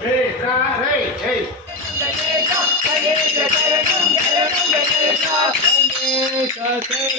Om Swami Sarvaya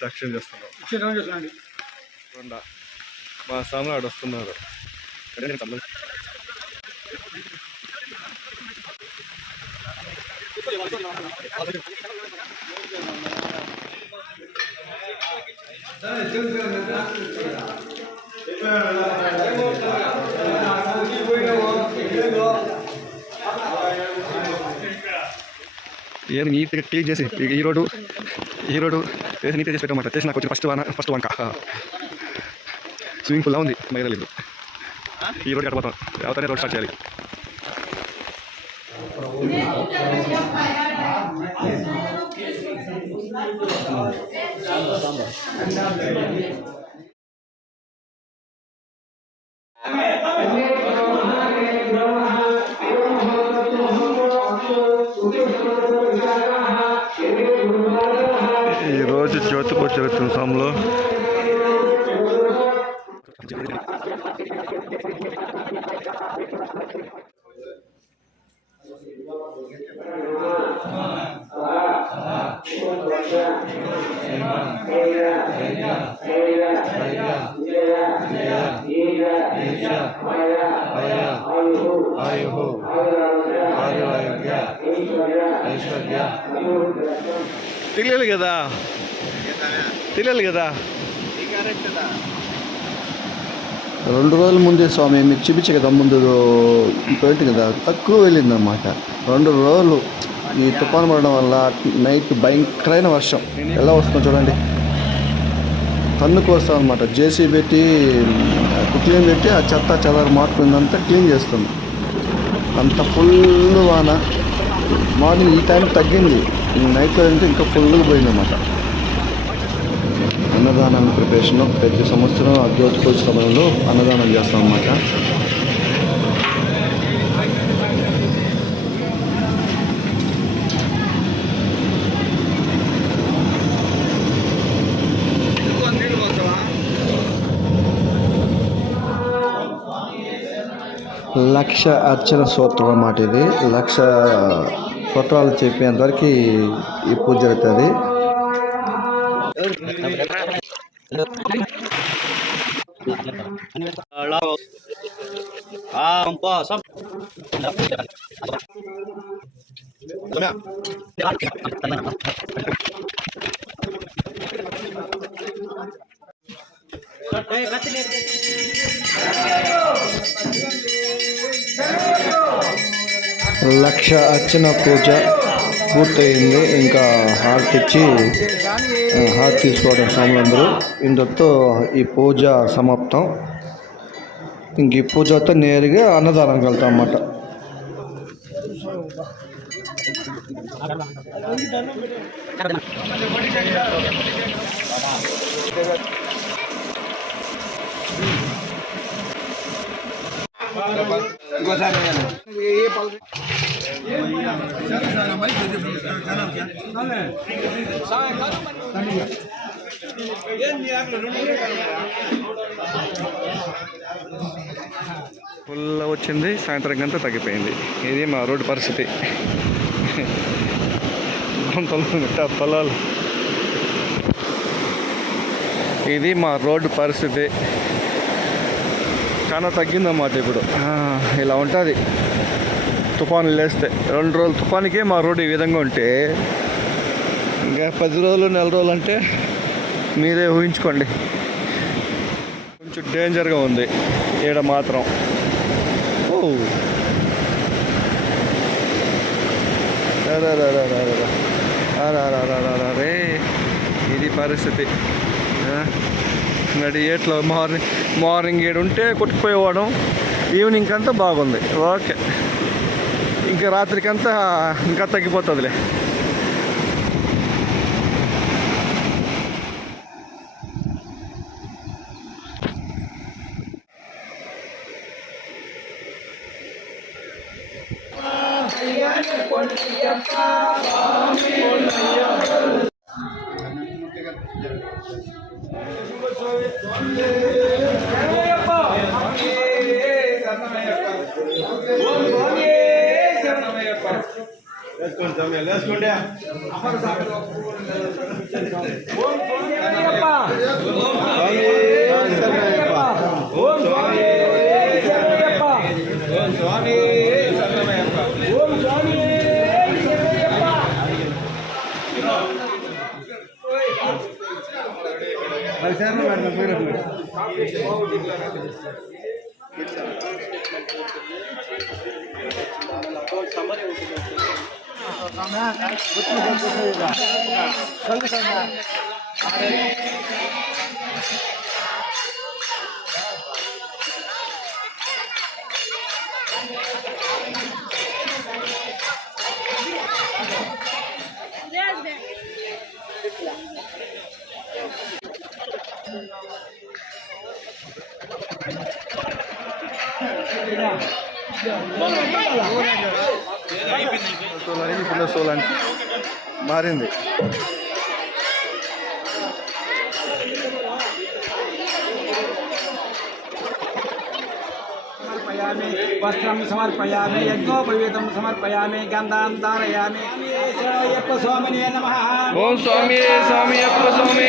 సాక్ష్యం చేస్తున్నాం రెండా. మా స్వామి ఆడు వస్తున్నారు ఏది నీట్గా క్లీన్ చేసి ఈ- రోడ్డు ఈ రోడ్డు వేసి నీట్గా చేసి పెట్టమంటారు చేసి నాకు వచ్చిన ఫస్ట్ వాన ఫస్ట్ వంక స్విమ్మింగ్ పూల్లా ఉంది మైరలేదు ఈ రోడ్ కట్టబోతాం. అవతనే రోడ్ స్టార్ట్ చేయాలి. ఈ రోజు జ్యోతి పూజ జరుగుతుంది స్వామిలో తెలియాలి కదా. తెలియాలి కదా. రెండు రోజుల ముందే స్వామి మీకు చూపించే కదా ముందు పోయింది కదా? తక్కువ వెళ్ళిందన్నమాట. రెండు రోజులు ఈ తుఫాను పడడం వల్ల నైట్ భయంకరమైన వర్షం. ఎలా వస్తుందో చూడండి. తన్నుకు వస్తాం అనమాట జేసీ పెట్టి క్లీన్ పెట్టి ఆ చెత్త చెదారు మార్పుందంతా క్లీన్ చేస్తుంది. అంత ఫుల్ వాన. మార్నింగ్ ఈ టైం తగ్గింది. నైట్లో అంటే ఇంకా ఫుల్గా పోయిందన్నమాట. అన్నదానం ప్రిపరేషన్ ప్రతి సంవత్సరం ఆ సమయంలో అన్నదానం చేస్తాం అన్నమాట లక్ష అర్చన సూత్రం అన్నమాట ఇది. లక్ష సూత్రాలు చెప్పేంతవరకు ఈ పూజ జరుగుతుంది. లక్ష అర్చన పూజ పూర్తయింది ఇంకా హారతి ఇచ్చి ఆ, హారతి తీసుకోవడం స్వాములందరూ. ఇంతతో ఈ పూజ సమాప్తం. ఇంక ఈ పూజతో నేరుగా అన్నదానం వెళ్తాం అన్నమాట. ఫుల్ వచ్చింది సాయంత్రం కంతా తగ్గిపోయింది. ఇది మా రోడ్డు పరిస్థితి. పొలాలు. ఇది మా రోడ్డు పరిస్థితి. చాలా తగ్గిందన్నమాట ఇప్పుడు. ఇలా ఉంటుంది. తుఫాను లేస్తాయి రెండు రోజులు తుఫానికే మా రోడ్డు ఈ విధంగా ఉంటే ఇంకా పది రోజులు నెల రోజులు అంటే మీరే ఊహించుకోండి. కొంచెం డేంజర్గా ఉంది. ఈడ మాత్రం. ఓ. రే ఇది పరిస్థితి. నడి ఏట్లో మార్నింగ్ మార్నింగ్ ఏడు ఉంటే కొట్టుకుపోయేవాడు. ఈవినింగ్ అంతా బాగుంది. ఓకే. ಈಗ ರಾತ್ರಿಗಂತ ಹಿಂಗೆ ತೆಗಿಬೋತದ್ಲೆ One, రా, రే ఇది పరిస్థితి ఆ, నడి ఏట్లో మార్నింగ్ మార్నింగ్ ఏడు ఉంటే కొట్టుకుపోయేవాడు ఈవినింగ్ ना उतनी जल्दी सहेगा जल्दी करना Yeah. సోలార్ ఇప్పుడు సోలార్ మారింది సమర్పయామి వస్త్రం సమర్పయామి యజ్ఞోపవీతం సమర్పయామి గంధాం ధారయామి అయ్యప్ప స్వామిని నమ ఓం స్వామి స్వామి అప్ప స్వామి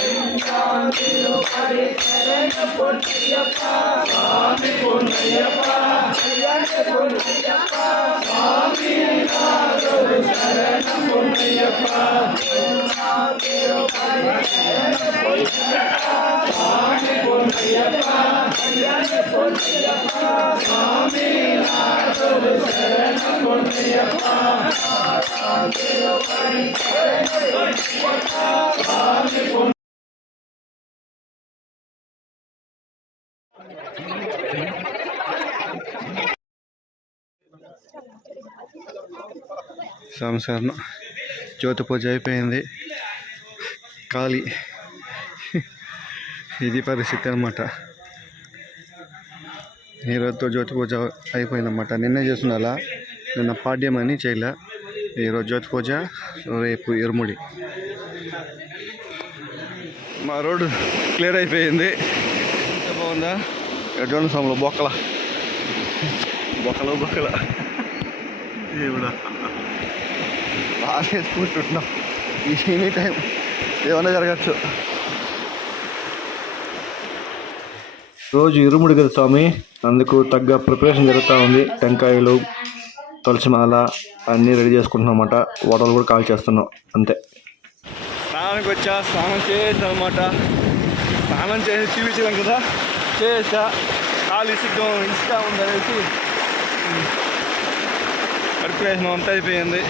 பொன்னையப்பா சாமி பொன்னையப்பா பொன்னையப்பா சாமி சரணம் సంసారం జ్యోతి పూజ అయిపోయింది. ఖాళీ. ఇది పరిస్థితి అనమాట ఈరోజుతో జ్యోతి పూజ అయిపోయిందన్నమాట. నిన్నే చేస్తున్నాలా? నిన్న పాడ్యం అని చేయలే. ఈరోజు జ్యోతి పూజ రేపు ఇరుముడి. మా రోడ్డు క్లియర్ అయిపోయింది. బాగుందా? ఎటువంటి సమయంలో బొక్కల. బొక్కలు బొక్కల. దేవుడా బాగా వేసుకుంటున్నాం ఈ ఎనీ టైం ఏమైనా జరగచ్చు. రోజు ఇరుముడి కదా స్వామి? అందుకు తగ్గ ప్రిపరేషన్ జరుగుతూ ఉంది. టెంకాయలు తులసిమాల అన్నీ రెడీ చేసుకుంటున్నామన్నమాట వాటర్లు కూడా కాల్ చేస్తున్నాం. అంతే. స్నానానికి వచ్చా స్నానం చేసాం అనమాట స్నానం చేసి చూపించలేం కదా? చేసా. కాలు ఇసుగ్గా ఇసుగా ఉందనేసి. కడుపు వేసినాం అంతా అయిపోయింది.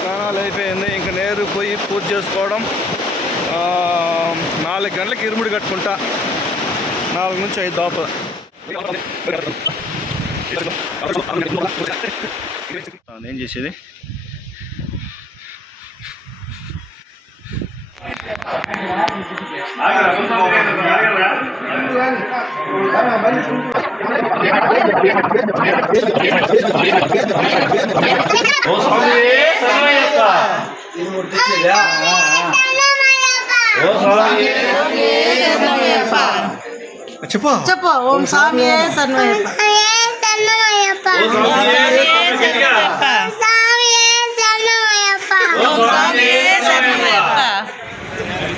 స్నానాలు అయిపోయింది. ఇంకా నేరు పోయి పూజ చేసుకోవడం. ఆ, నాలుగు గంటలకు ఇరుముడి కట్టుకుంటా. నాలుగు నుంచి ఐదు దాప ఏం చేసేది? చెప్పా. చెప్పు. ఓం స్వామి సన్మయ్యప్ప. ఓం స్వామి సన్మయ్యప్ప.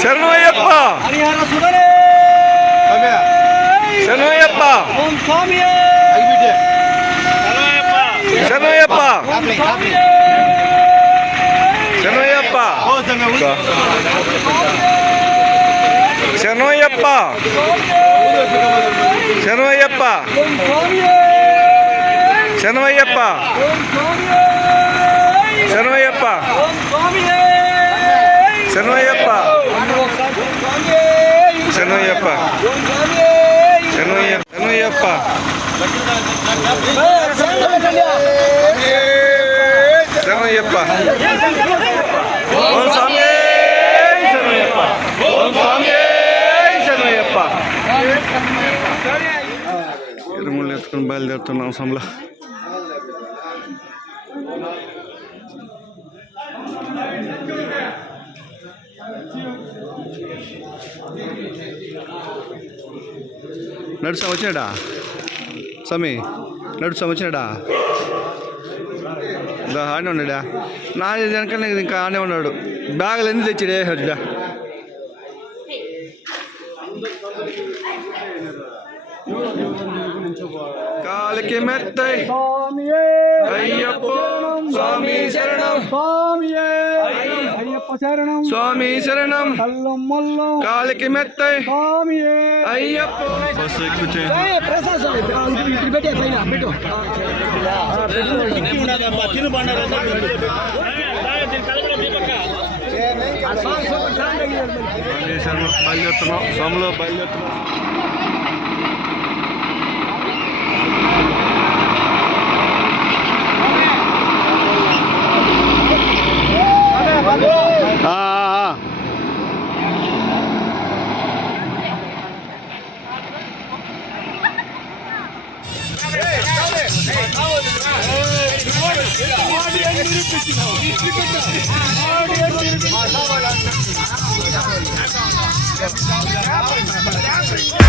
ಶರಣಯ್ಯಪ್ಪ ಹರಿಹರ ಸುಡಲೇ ಶರಣಯ್ಯಪ್ಪ ಓಂ ಸ್ವಾಮಿಯೇ ಶರಣಯ್ಯಪ್ಪ ಶರಣಯ್ಯಪ್ಪ Siano ayappa. Siano ayappa. Siano ayappa. Siano ఎత్తుకుని బయలుదేరుతున్నాం సమలో నడుసా వచ్చినాడా సమీ నడుసా వచ్చినాడా దా ఆడే ఉన్నాడా? నా వెనకనే ఇంకా ఆడే ఉన్నాడు. బ్యాగులు ఎందుకు తెచ్చాడే? காலுக்கு மெத்தை சுவாமியே ஐயப்போ சுவாமி சரணம் சுவாமியே ஐயப்ப சரணம் சுவாமி சரணம் கல்லும் மல்லும் காலுக்கு மெத்தை சுவாமியே ஐயப்போ பஸ் குச்சே ஏய் பிரசாத் சாமி இது இப்படி பேட்டியா பையா பேட்டோ திருமண்டல బయలుదేరుతున్నాం స్వామిలో బయలుదేరుతున్నాం 아. 아. 아. 아, 아